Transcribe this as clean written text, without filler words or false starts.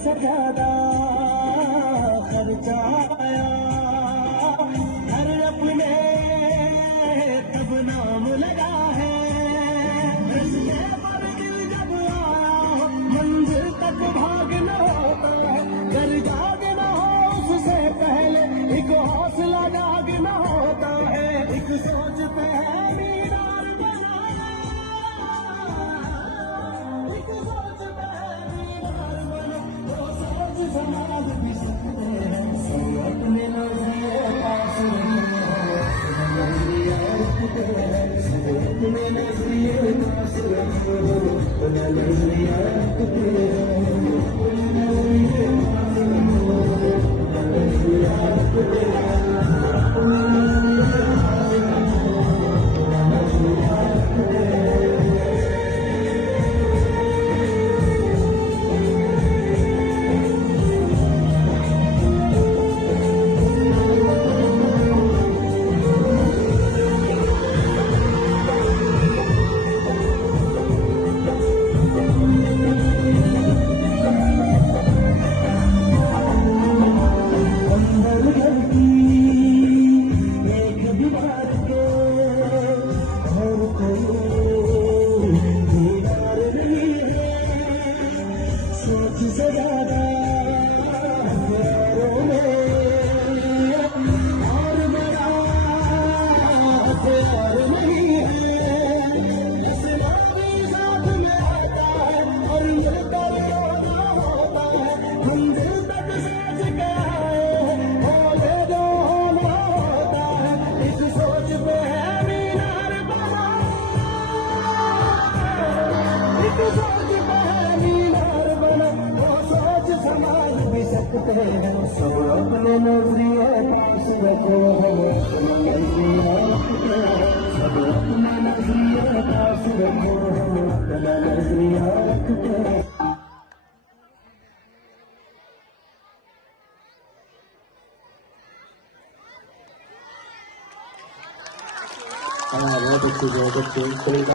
से ज्यादा खर्चा आया हर अपने तब नाम लगा है रस्ते पर दिल जब आया मंजिल तक भागना होता है घर जागना हो उससे पहले एक हौसला जागना होता है एक सोच पे है मीनार बनाया एक सोच पे है मीनार बना वो सोच समाज भी सकते हैं सब अपने नजरिए पास अपने नजरिए पास रखो नजरिया से ज्यादा प्यारों में और बड़ा प्यार नहीं है इस्लाम भी साथ में आता है और मिलता रोना होता है हम दिल तक सोच के आए बोले जो होना होता है इस सोच पे है मीनार बना एक सोच पे है मीनार बना समाज भी सकते हैं सब अपने नजरिए पास रखो सब अपने नजरिए पास रखो अपना नजरिया रखते हैं। बहुत अच्छी